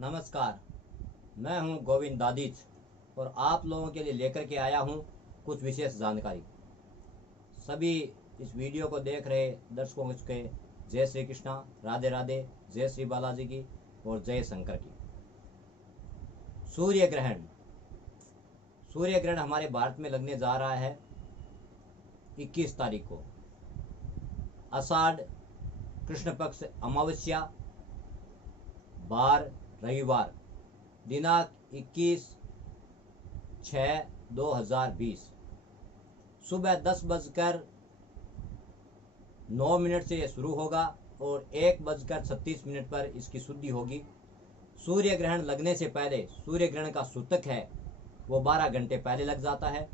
नमस्कार। मैं हूं गोविंद दादिच और आप लोगों के लिए लेकर के आया हूं कुछ विशेष जानकारी। सभी इस वीडियो को देख रहे दर्शकों के जय श्री कृष्णा, राधे राधे, जय श्री बालाजी की और जय शंकर की। सूर्य ग्रहण हमारे भारत में लगने जा रहा है 21 तारीख को। आषाढ़ कृष्ण पक्ष अमावस्या, बार रविवार, दिनांक 21/6/2020 सुबह 10:09 से यह शुरू होगा और 1:36 पर इसकी शुद्धि होगी। सूर्य ग्रहण लगने से पहले सूर्य ग्रहण का सूतक है वो 12 घंटे पहले लग जाता है।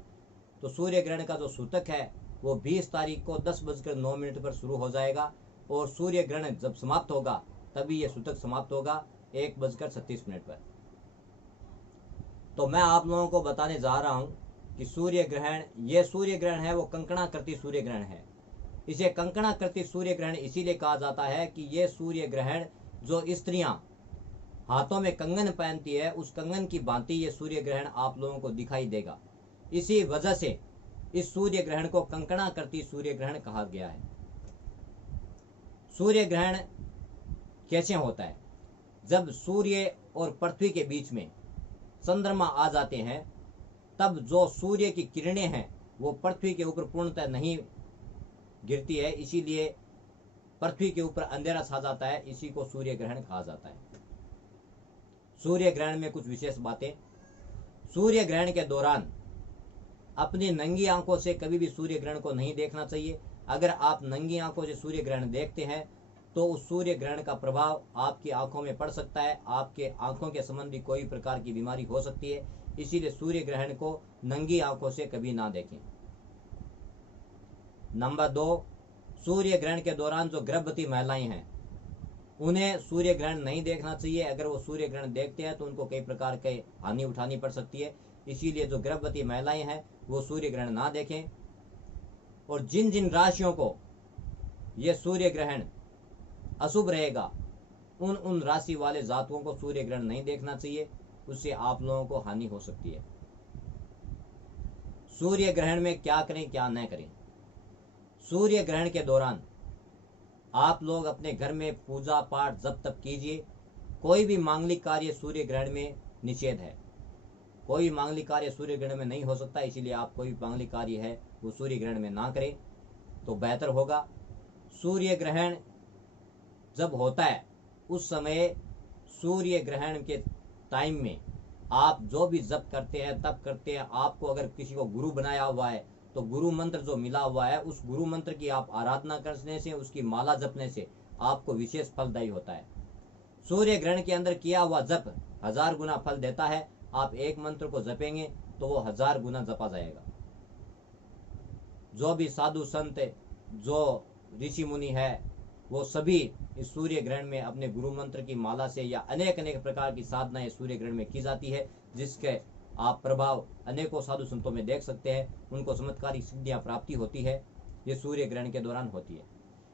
तो सूर्य ग्रहण का जो सूतक है वो 20 तारीख को 10:09 पर शुरू हो जाएगा और सूर्य ग्रहण जब समाप्त होगा तभी यह सूतक समाप्त होगा 1:36 पर। तो मैं आप लोगों को बताने जा रहा हूं कि सूर्य ग्रहण है वो कंकणाकृति सूर्य ग्रहण है। इसे कंकणाकृति सूर्य ग्रहण इसीलिए कहा जाता है कि यह सूर्य ग्रहण जो स्त्रियां हाथों में कंगन पहनती है उस कंगन की भांति ये सूर्य ग्रहण आप लोगों को दिखाई देगा। इसी वजह से इस सूर्य ग्रहण को कंकणाकृति सूर्य ग्रहण कहा गया है। सूर्य ग्रहण कैसे होता है? जब सूर्य और पृथ्वी के बीच में चंद्रमा आ जाते हैं तब जो सूर्य की किरणें हैं वो पृथ्वी के ऊपर पूर्णतः नहीं गिरती है, इसीलिए पृथ्वी के ऊपर अंधेरा छा जाता है। इसी को सूर्य ग्रहण कहा जाता है। सूर्य ग्रहण में कुछ विशेष बातें। सूर्य ग्रहण के दौरान अपनी नंगी आंखों से कभी भी सूर्य ग्रहण को नहीं देखना चाहिए। अगर आप नंगी आंखों से सूर्य ग्रहण देखते हैं तो उस सूर्य ग्रहण का प्रभाव आपकी आंखों में पड़ सकता है। आपके आंखों के संबंधी कोई प्रकार की बीमारी हो सकती है, इसीलिए सूर्य ग्रहण को नंगी आंखों से कभी ना देखें। नंबर 2, सूर्य ग्रहण के दौरान जो गर्भवती महिलाएं हैं उन्हें सूर्य ग्रहण नहीं देखना चाहिए। अगर वो सूर्य ग्रहण देखते हैं तो उनको कई प्रकार की हानि उठानी पड़ सकती है, इसीलिए जो गर्भवती महिलाएं हैं वो सूर्य ग्रहण ना देखें। और जिन जिन राशियों को यह सूर्य ग्रहण अशुभ रहेगा उन राशि वाले जातकों को सूर्य ग्रहण नहीं देखना चाहिए, उससे आप लोगों को हानि हो सकती है। सूर्य ग्रहण में क्या करें क्या न करें? सूर्य ग्रहण के दौरान आप लोग अपने घर में पूजा पाठ जब तक कीजिए। कोई भी मांगलिक कार्य सूर्य ग्रहण में निषेध है। कोई मांगलिक कार्य सूर्य ग्रहण में नहीं हो सकता, इसीलिए आप कोई भी मांगलिक कार्य है वो सूर्य ग्रहण में ना करें तो बेहतर होगा। सूर्य ग्रहण जब होता है उस समय सूर्य ग्रहण के टाइम में आप जो भी जप करते हैं तब करते हैं। आपको अगर किसी को गुरु बनाया हुआ है तो गुरु मंत्र जो मिला हुआ है उस गुरु मंत्र की आप आराधना करने से, उसकी माला जपने से आपको विशेष फलदायी होता है। सूर्य ग्रहण के अंदर किया हुआ जप 1000 गुना फल देता है। आप एक मंत्र को जपेंगे तो वो 1000 गुना जपा जाएगा। जो भी साधु संत, जो ऋषि मुनि है वो सभी इस सूर्य ग्रहण में अपने गुरु मंत्र की माला से या अनेक अनेक प्रकार की साधनाएं सूर्य ग्रहण में की जाती है, जिसके आप प्रभाव अनेकों साधु संतों में देख सकते हैं। उनको चमत्कारिक सिद्धियां प्राप्ति होती है, ये सूर्य ग्रहण के दौरान होती है।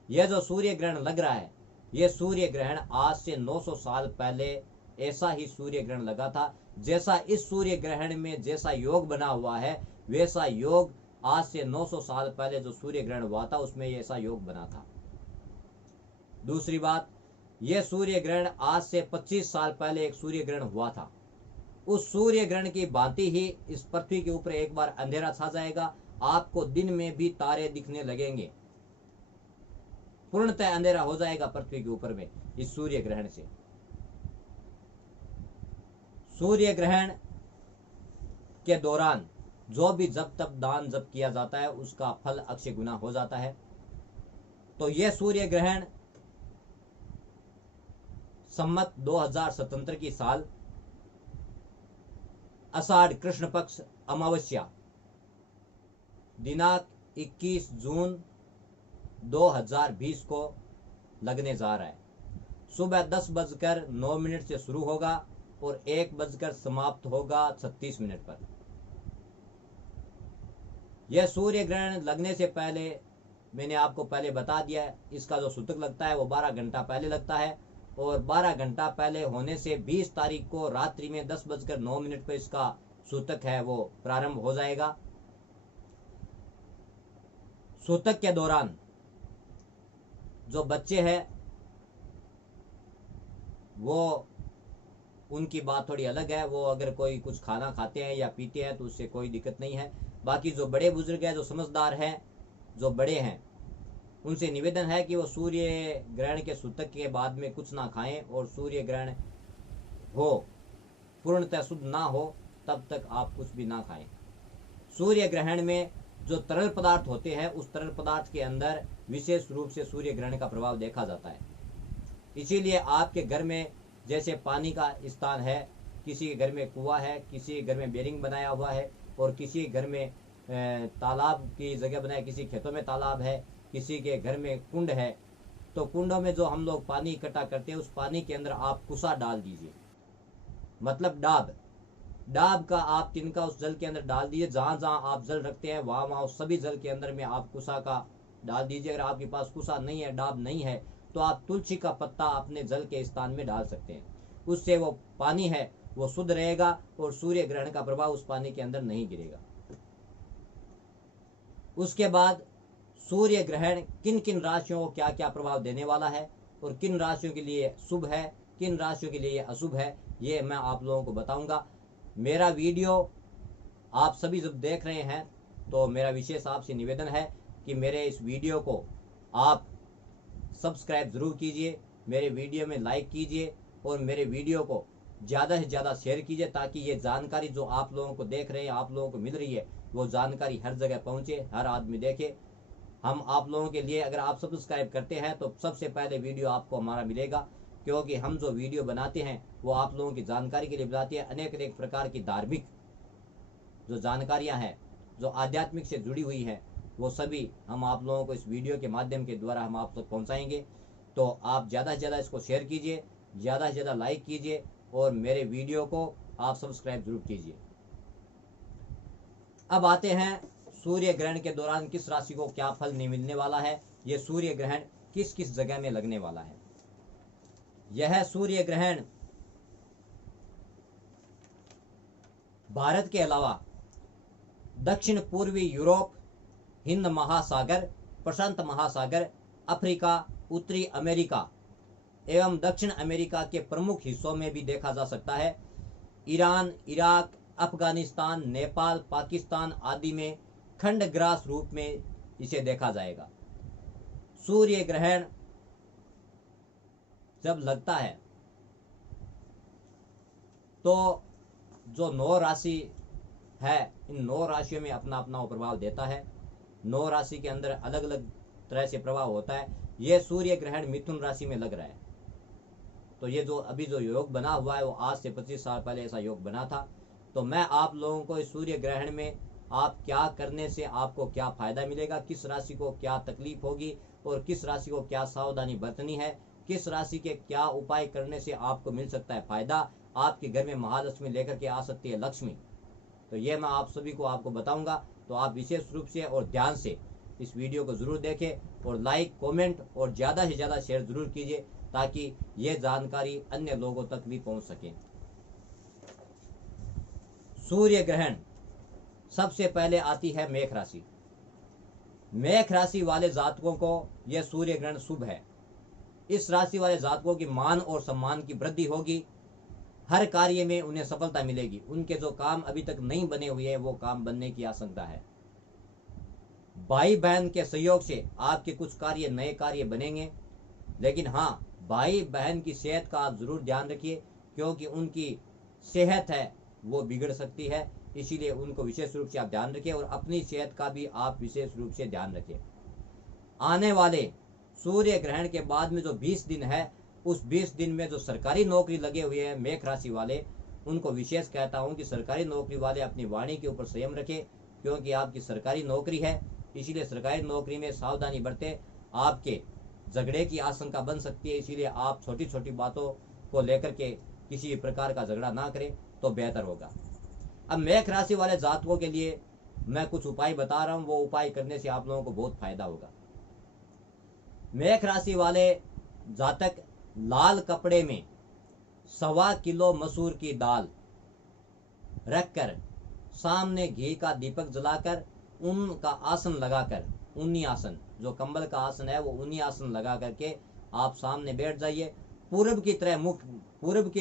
यह जो सूर्य ग्रहण लग रहा है यह सूर्य ग्रहण आज से 900 साल पहले ऐसा ही सूर्य ग्रहण लगा था। जैसा इस सूर्य ग्रहण में जैसा योग बना हुआ है वैसा योग आज से 900 साल पहले जो सूर्य ग्रहण हुआ था उसमें ऐसा योग बना था। दूसरी बात, यह सूर्य ग्रहण आज से 25 साल पहले एक सूर्य ग्रहण हुआ था। उस सूर्य ग्रहण की भांति ही इस पृथ्वी के ऊपर एक बार अंधेरा छा जाएगा। आपको दिन में भी तारे दिखने लगेंगे। पूर्णतः अंधेरा हो जाएगा पृथ्वी के ऊपर में इस सूर्य ग्रहण से। सूर्य ग्रहण के दौरान जो भी जब तब दान जब किया जाता है उसका फल अक्षय गुना हो जाता है। तो यह सूर्य ग्रहण सम्मत 2077 की साल आषाढ़ कृष्ण पक्ष अमावस्या दिनांक 21 जून 2020 को लगने जा रहा है। सुबह 10:09 से शुरू होगा और 1 बजकर समाप्त होगा 36 मिनट पर। यह सूर्य ग्रहण लगने से पहले मैंने आपको पहले बता दिया है, इसका जो सूतक लगता है वो 12 घंटा पहले लगता है और 12 घंटा पहले होने से 20 तारीख को रात्रि में 10:09 पर इसका सूतक है वो प्रारंभ हो जाएगा। सूतक के दौरान जो बच्चे हैं वो उनकी बात थोड़ी अलग है, वो अगर कोई कुछ खाना खाते हैं या पीते हैं तो उससे कोई दिक्कत नहीं है। बाकी जो बड़े बुजुर्ग हैं, जो समझदार हैं, जो बड़े हैं, उनसे निवेदन है कि वो सूर्य ग्रहण के सूतक के बाद में कुछ ना खाएं और सूर्य ग्रहण हो पूर्णतः शुद्ध ना हो तब तक आप कुछ भी ना खाएं। सूर्य ग्रहण में जो तरल पदार्थ होते हैं उस तरल पदार्थ के अंदर विशेष रूप से सूर्य ग्रहण का प्रभाव देखा जाता है। इसीलिए आपके घर में जैसे पानी का स्थान है, किसी के घर में कुआं है, किसी के घर में बेरिंग बनाया हुआ है और किसी के घर में तालाब की जगह बनाया, किसी खेतों में तालाब है, किसी के घर में कुंड है, तो कुंडों में जो हम लोग पानी इकट्ठा करते हैं उस पानी के अंदर आप कुसा डाल दीजिए, मतलब डाब का आप तिनका उस जल के अंदर डाल दीजिए। जहां जहां आप जल रखते हैं वहां वहां उस सभी जल के अंदर में आप कुसा का डाल दीजिए। अगर आपके पास कुसा नहीं है, डाब नहीं है, तो आप तुलसी का पत्ता अपने जल के स्थान में डाल सकते हैं। उससे वो पानी है वो शुद्ध रहेगा और सूर्य ग्रहण का प्रभाव उस पानी के अंदर नहीं गिरेगा। उसके बाद सूर्य ग्रहण किन किन राशियों को क्या क्या प्रभाव देने वाला है और किन राशियों के लिए शुभ है, किन राशियों के लिए अशुभ है, ये मैं आप लोगों को बताऊंगा। मेरा वीडियो आप सभी जब देख रहे हैं तो मेरा विशेष आपसे निवेदन है कि मेरे इस वीडियो को आप सब्सक्राइब जरूर कीजिए, मेरे वीडियो में लाइक कीजिए और मेरे वीडियो को ज़्यादा से ज़्यादा शेयर कीजिए ताकि ये जानकारी जो आप लोगों को देख रहे हैं, आप लोगों को मिल रही है, वो जानकारी हर जगह पहुँचे, हर आदमी देखे। हम आप लोगों के लिए, अगर आप सब्सक्राइब करते हैं तो सबसे पहले वीडियो आपको हमारा मिलेगा, क्योंकि हम जो वीडियो बनाते हैं वो आप लोगों की जानकारी के लिए बनाते हैं। अनेक अनेक प्रकार की धार्मिक जो जानकारियां हैं, जो आध्यात्मिक से जुड़ी हुई हैं, वो सभी हम आप लोगों को इस वीडियो के माध्यम के द्वारा हम आप तक पहुंचाएंगे। तो आप ज़्यादा से ज़्यादा इसको शेयर कीजिए, ज़्यादा से ज़्यादा लाइक कीजिए और मेरे वीडियो को आप सब्सक्राइब जरूर कीजिए। अब आते हैं सूर्य ग्रहण के दौरान किस राशि को क्या फल नहीं मिलने वाला है, ये सूर्य ग्रहण किस किस जगह में लगने वाला है। यह सूर्य ग्रहण भारत के अलावा दक्षिण पूर्वी यूरोप, हिंद महासागर, प्रशांत महासागर, अफ्रीका, उत्तरी अमेरिका एवं दक्षिण अमेरिका के प्रमुख हिस्सों में भी देखा जा सकता है। ईरान, इराक, अफगानिस्तान, नेपाल, पाकिस्तान आदि में खंडग्रास रूप में इसे देखा जाएगा। सूर्य ग्रहण जब लगता है तो जो 9 राशि है, इन 9 राशियों में अपना अपना प्रभाव देता है। 9 राशि के अंदर अलग अलग तरह से प्रभाव होता है। यह सूर्य ग्रहण मिथुन राशि में लग रहा है, तो ये जो अभी जो योग बना हुआ है वो आज से 25 साल पहले ऐसा योग बना था। तो मैं आप लोगों को इस सूर्य ग्रहण में आप क्या करने से आपको क्या फायदा मिलेगा, किस राशि को क्या तकलीफ होगी और किस राशि को क्या सावधानी बरतनी है, किस राशि के क्या उपाय करने से आपको मिल सकता है फायदा, आपके घर में महालक्ष्मी लेकर के आ सकती है लक्ष्मी, तो ये मैं आप सभी को आपको बताऊंगा। तो आप विशेष रूप से और ध्यान से इस वीडियो को जरूर देखें और लाइक, कमेंट और ज़्यादा से ज़्यादा शेयर जरूर कीजिए ताकि ये जानकारी अन्य लोगों तक भी पहुंच सके। सूर्य ग्रहण सबसे पहले आती है मेष राशि। मेष राशि वाले जातकों को यह सूर्य ग्रहण शुभ है। इस राशि वाले जातकों की मान और सम्मान की वृद्धि होगी, हर कार्य में उन्हें सफलता मिलेगी। उनके जो काम अभी तक नहीं बने हुए हैं वो काम बनने की आशंका है। भाई बहन के सहयोग से आपके कुछ कार्य, नए कार्य बनेंगे, लेकिन हाँ, भाई बहन की सेहत का आप जरूर ध्यान रखिए, क्योंकि उनकी सेहत है वो बिगड़ सकती है, इसीलिए उनको विशेष रूप से आप ध्यान रखिए और अपनी सेहत का भी आप विशेष रूप से ध्यान रखिए। आने वाले सूर्य ग्रहण के बाद में जो 20 दिन है, उस 20 दिन में जो सरकारी नौकरी लगे हुए हैं मेष राशि वाले, उनको विशेष कहता हूं कि सरकारी नौकरी वाले अपनी वाणी के ऊपर संयम रखें, क्योंकि आपकी सरकारी नौकरी है, इसीलिए सरकारी नौकरी में सावधानी बरतें। आपके झगड़े की आशंका बन सकती है, इसीलिए आप छोटी छोटी बातों को लेकर के किसी प्रकार का झगड़ा ना करें तो बेहतर होगा। अब मेष राशि वाले जातकों के लिए मैं कुछ उपाय बता रहा हूं, वो उपाय करने से आप लोगों को बहुत फायदा होगा। मेष राशि वाले जातक लाल कपड़े में 1.25 किलो मसूर की दाल रखकर सामने घी का दीपक जलाकर उनका आसन लगाकर, ऊनी आसन, जो कंबल का आसन है वो ऊनी आसन लगा करके आप सामने बैठ जाइए। पूर्व की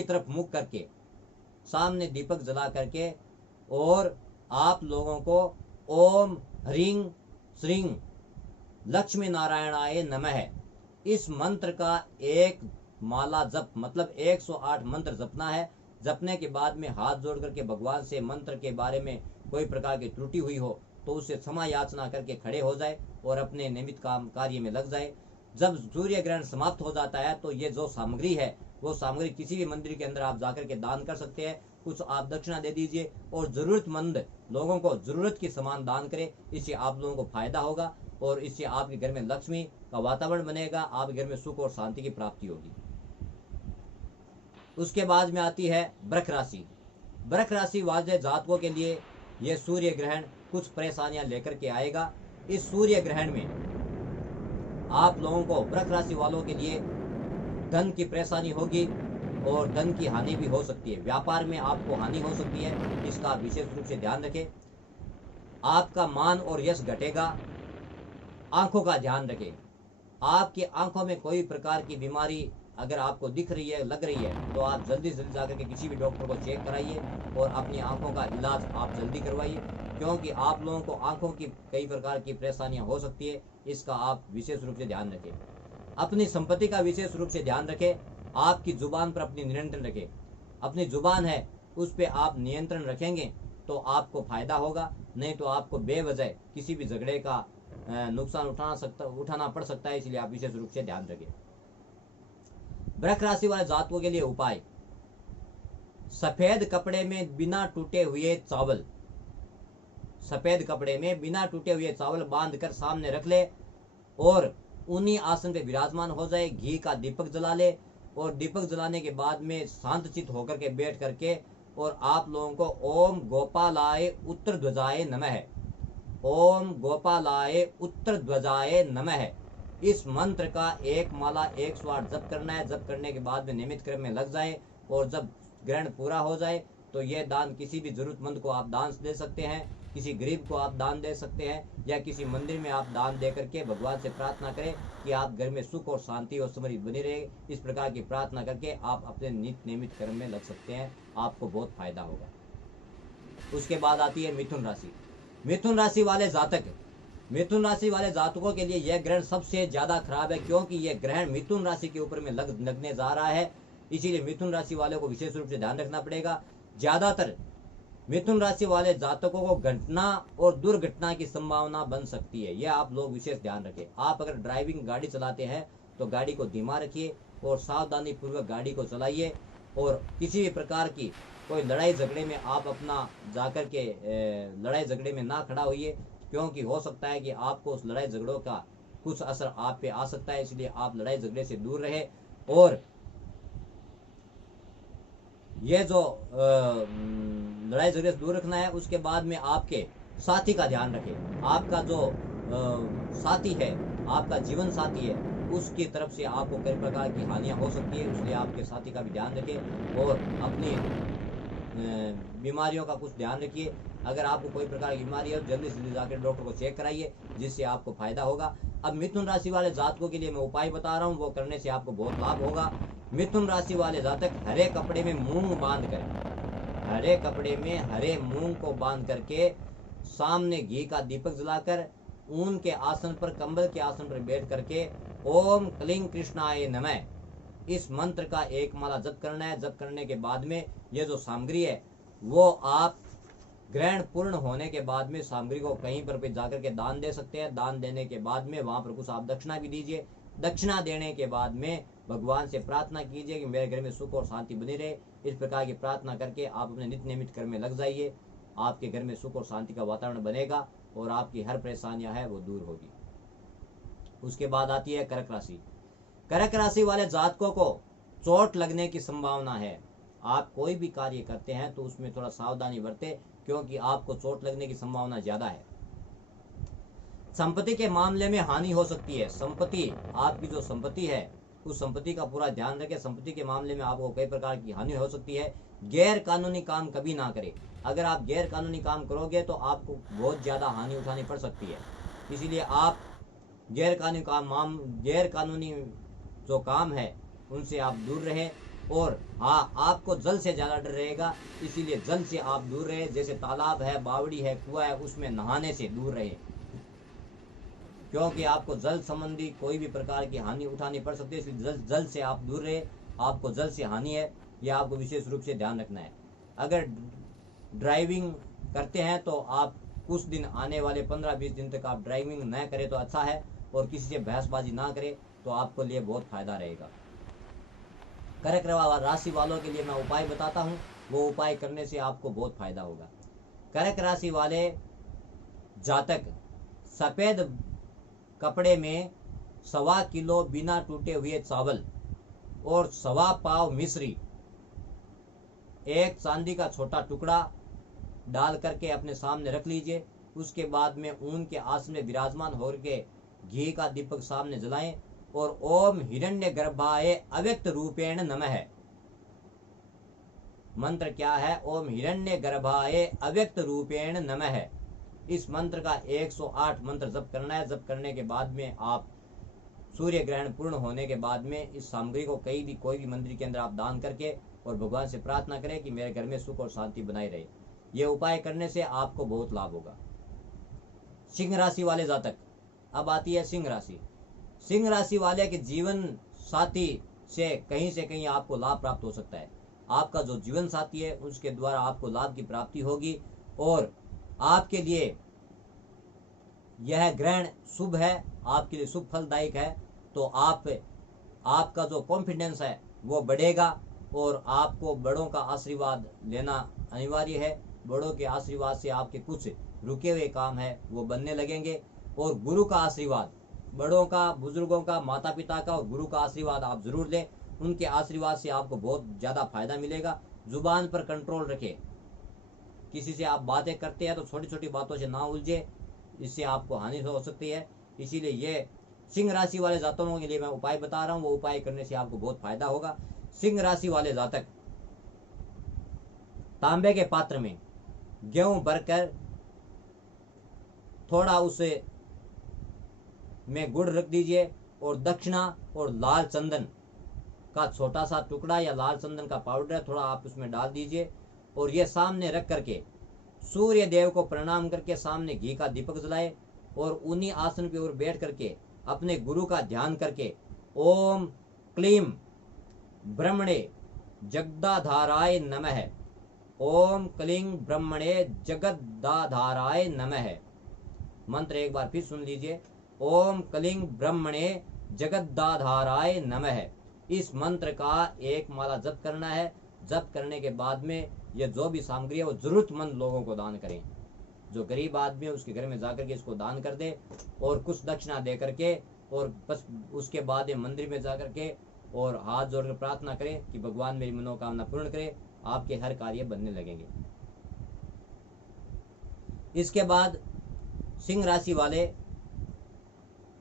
तरफ मुख करके सामने दीपक जला करके, और आप लोगों को ओम ह्रीं श्रीं लक्ष्मी नारायणाय नमः इस मंत्र का एक माला जप, मतलब 108 मंत्र जपना है। जपने के बाद में हाथ जोड़ करके भगवान से मंत्र के बारे में कोई प्रकार की त्रुटि हुई हो तो उससे क्षमा याचना करके खड़े हो जाए और अपने नियमित काम कार्य में लग जाए। जब सूर्य ग्रहण समाप्त हो जाता है तो ये जो सामग्री है वो सामग्री किसी भी मंदिर के अंदर आप जाकर के दान कर सकते हैं। कुछ आप दक्षिणा दे दीजिए और जरूरतमंद लोगों को जरूरत के समान दान करें। इससे आप लोगों को फायदा होगा और इससे आपके घर में लक्ष्मी का वातावरण बनेगा, आपके घर में सुख और शांति की प्राप्ति होगी। उसके बाद में आती है वृक राशि। वृक राशि वाले जातकों के लिए यह सूर्य ग्रहण कुछ परेशानियां लेकर के आएगा। इस सूर्य ग्रहण में आप लोगों को, वृक राशि वालों के लिए धन की परेशानी होगी और धन की हानि भी हो सकती है। व्यापार में आपको हानि हो सकती है, इसका आप विशेष रूप से ध्यान रखें। आपका मान और यश घटेगा। आंखों का ध्यान रखें। आपकी आंखों में कोई प्रकार की बीमारी अगर आपको दिख रही है, लग रही है, तो आप जल्दी से जल्दी जाकर के किसी भी डॉक्टर को चेक कराइए और अपनी आंखों का इलाज आप जल्दी करवाइए, क्योंकि आप लोगों को आंखों की कई प्रकार की परेशानियां हो सकती है। इसका आप विशेष रूप से ध्यान रखें। अपनी संपत्ति का विशेष रूप से ध्यान रखें। आपकी जुबान पर अपनी नियंत्रण रखें। अपनी जुबान है उस पर आप नियंत्रण रखेंगे तो आपको फायदा होगा, नहीं तो आपको बेवजह किसी भी झगड़े का नुकसान उठाना पड़ सकता है। इसलिए आप विशेष रूप से ध्यान रखें। वृक राशि वाले जातकों के लिए उपाय: सफेद कपड़े में बिना टूटे हुए चावल, सफेद कपड़े में बिना टूटे हुए चावल बांध कर सामने रख ले और उन्हीं आसन पे विराजमान हो जाए। घी का दीपक जला ले और दीपक जलाने के बाद में शांत चित्त होकर के बैठ करके और आप लोगों को ओम गोपालाय उत्तर ध्वजाय नमः, ओम गोपालाय उत्तर ध्वजाय नमः इस मंत्र का एक माला 108 जप करना है। जप करने के बाद में नियमित क्रम में लग जाए और जब ग्रहण पूरा हो जाए तो यह दान किसी भी जरूरतमंद को आप दान दे सकते हैं, किसी गरीब को आप दान दे सकते हैं, या किसी मंदिर में आप दान दे करके भगवान से प्रार्थना करें कि आप घर में सुख और शांति और समृद्धि बनी रहे। इस प्रकार की प्रार्थना करके आप अपने नित्य नियमित कर्म में लग सकते हैं, आपको बहुत फायदा होगा। उसके बाद आती है मिथुन राशि। मिथुन राशि वाले जातक, मिथुन राशि वाले जातकों के लिए यह ग्रहण सबसे ज्यादा खराब है, क्योंकि यह ग्रहण मिथुन राशि के ऊपर में लगने जा रहा है। इसीलिए मिथुन राशि वाले को विशेष रूप से ध्यान रखना पड़ेगा। ज्यादातर मिथुन राशि वाले जातकों को घटना और दुर्घटना की संभावना बन सकती है, यह आप लोग विशेष ध्यान रखें। आप अगर ड्राइविंग गाड़ी चलाते हैं तो गाड़ी को धीमा रखिए और सावधानी पूर्वक गाड़ी को चलाइए, और किसी भी प्रकार की कोई लड़ाई झगड़े में आप अपना जाकर के लड़ाई झगड़े में ना खड़ा होइए, क्योंकि हो सकता है कि आपको उस लड़ाई झगड़ों का कुछ असर आप पे आ सकता है। इसलिए आप लड़ाई झगड़े से दूर रहे और ये जो लड़ाई झगड़े से दूर रखना है। उसके बाद में आपके साथी का ध्यान रखें। आपका जो साथी है, आपका जीवन साथी है, उसकी तरफ से आपको कई प्रकार की हानियां हो सकती है, इसलिए आपके साथी का भी ध्यान रखें और अपनी बीमारियों का कुछ ध्यान रखिए। अगर आपको कोई प्रकार की बीमारी है तो जल्दी से जल्दी जाकर डॉक्टर को चेक कराइए, जिससे आपको फायदा होगा। अब मिथुन राशि वाले जातकों के लिए मैं उपाय बता रहा हूँ, वो करने से आपको बहुत लाभ होगा। मिथुन राशि वाले जातक हरे कपड़े में मूंग बांध कर, हरे कपड़े में हरे मूंग को बांध करके सामने घी का दीपक जलाकर ऊन के आसन पर, कंबल के आसन पर बैठ करके ओम क्लीं कृष्णाय नमः इस मंत्र का एक माला जप करना है। जप करने के बाद में यह जो सामग्री है वो आप ग्रहण पूर्ण होने के बाद में सामग्री को कहीं पर भी जाकर के दान दे सकते हैं। दान देने के बाद में वहां पर कुछ आप दक्षिणा भी दीजिए। दक्षिणा देने के बाद में भगवान से प्रार्थना कीजिए कि मेरे घर में सुख और शांति बनी रहे। इस प्रकार की प्रार्थना करके आप अपने नित्य नियमित कर्म में लग जाइए। आपके घर में सुख और शांति का वातावरण बनेगा और आपकी हर परेशानियां है वो दूर होगी। उसके बाद आती है कर्क राशि। कर्क राशि वाले जातकों को चोट लगने की संभावना है। आप कोई भी कार्य करते हैं तो उसमें थोड़ा सावधानी बरतें, क्योंकि आपको चोट लगने की संभावना ज्यादा है। संपत्ति के मामले में हानि हो सकती है। संपत्ति, आपकी जो संपत्ति है उस संपत्ति का पूरा ध्यान रखें। संपत्ति के मामले में आपको कई प्रकार की हानि हो सकती है। गैर कानूनी काम कभी ना करें। अगर आप गैर कानूनी काम करोगे तो आपको बहुत ज़्यादा हानि उठानी पड़ सकती है। इसीलिए आप गैर कानूनी जो काम है उनसे आप दूर रहें। और हाँ, आपको जल से ज़्यादा डर रहेगा, इसीलिए जल से आप दूर रहें। जैसे तालाब है, बावड़ी है, कुआं है, उसमें नहाने से दूर रहें, क्योंकि आपको जल संबंधी कोई भी प्रकार की हानि उठानी पड़ सकती है। इसलिए जल से आप दूर रहे। आपको जल से हानि है, यह आपको विशेष रूप से ध्यान रखना है। अगर ड्राइविंग करते हैं तो आप कुछ दिन, आने वाले 15-20 दिन तक आप ड्राइविंग न करें तो अच्छा है, और किसी से बहसबाजी ना करें तो आपको लिए बहुत फायदा रहेगा। कर्क राशि वालों के लिए मैं उपाय बताता हूँ, वो उपाय करने से आपको बहुत फायदा होगा। कर्क राशि वाले जातक सफेद कपड़े में 1.25 किलो बिना टूटे हुए चावल और 1.25 पाव मिश्री, एक चांदी का छोटा टुकड़ा डाल करके अपने सामने रख लीजिए। उसके बाद में ऊन के आसन में विराजमान होकर के घी का दीपक सामने जलाएं और ओम हिरण्य गर्भाय अव्यक्त रूपेण नमः। मंत्र क्या है? ओम हिरण्य गर्भाय अव्यक्त रूपेण नमः। इस मंत्र का 108 मंत्र जप करना है। जप करने के बाद में आप सूर्य ग्रहण पूर्ण होने के बाद में इस सामग्री को कोई भी मंदिर के अंदर आप दान करके और भगवान से प्रार्थना करें कि मेरे घर में सुख और शांति बनाई रहे। यह उपाय करने से आपको बहुत लाभ होगा। सिंह राशि वाले जातक, अब आती है सिंह राशि। सिंह राशि वाले के जीवन साथी से कहीं आपको लाभ प्राप्त हो सकता है। आपका जो जीवन साथी है उसके द्वारा आपको लाभ की प्राप्ति होगी और आपके लिए यह ग्रहण शुभ है, आपके लिए शुभ फलदायक है। तो आपका जो कॉन्फिडेंस है वो बढ़ेगा और आपको बड़ों का आशीर्वाद लेना अनिवार्य है। बड़ों के आशीर्वाद से आपके कुछ रुके हुए काम है वो बनने लगेंगे। और गुरु का आशीर्वाद, बड़ों का, बुजुर्गों का, माता पिता का और गुरु का आशीर्वाद आप जरूर लें। उनके आशीर्वाद से आपको बहुत ज़्यादा फायदा मिलेगा। जुबान पर कंट्रोल रखें। किसी से आप बातें करते हैं तो छोटी छोटी बातों से ना उलझे, इससे आपको हानि हो सकती है। इसीलिए ये सिंह राशि वाले जातकों के लिए मैं उपाय बता रहा हूँ, वो उपाय करने से आपको बहुत फायदा होगा। सिंह राशि वाले जातक तांबे के पात्र में गेहूं भरकर थोड़ा उसे में गुड़ रख दीजिए और दक्षिणा और लाल चंदन का छोटा सा टुकड़ा या लाल चंदन का पाउडर थोड़ा आप उसमें डाल दीजिए और ये सामने रख करके सूर्य देव को प्रणाम करके सामने घी का दीपक जलाए और उन्हीं आसन पे और बैठ करके अपने गुरु का ध्यान करके ओम क्लीम ब्रह्मणे जगदाधाराय नमः, ओम क्लीं ब्रह्मणे जगदाधाराय नमः। मंत्र एक बार फिर सुन लीजिए, ओम क्लीं ब्रह्मणे जगदाधाराय नमः। इस मंत्र का एक माला जप करना है। जप करने के बाद में यह जो भी सामग्री है वो जरूरतमंद लोगों को दान करें। जो गरीब आदमी है उसके घर में जाकर के इसको दान कर दे और कुछ दक्षिणा दे करके और बस उसके बाद ये मंदिर में जाकर के और हाथ जोड़कर प्रार्थना करें कि भगवान मेरी मनोकामना पूर्ण करे। आपके हर कार्य बनने लगेंगे। इसके बाद सिंह राशि वाले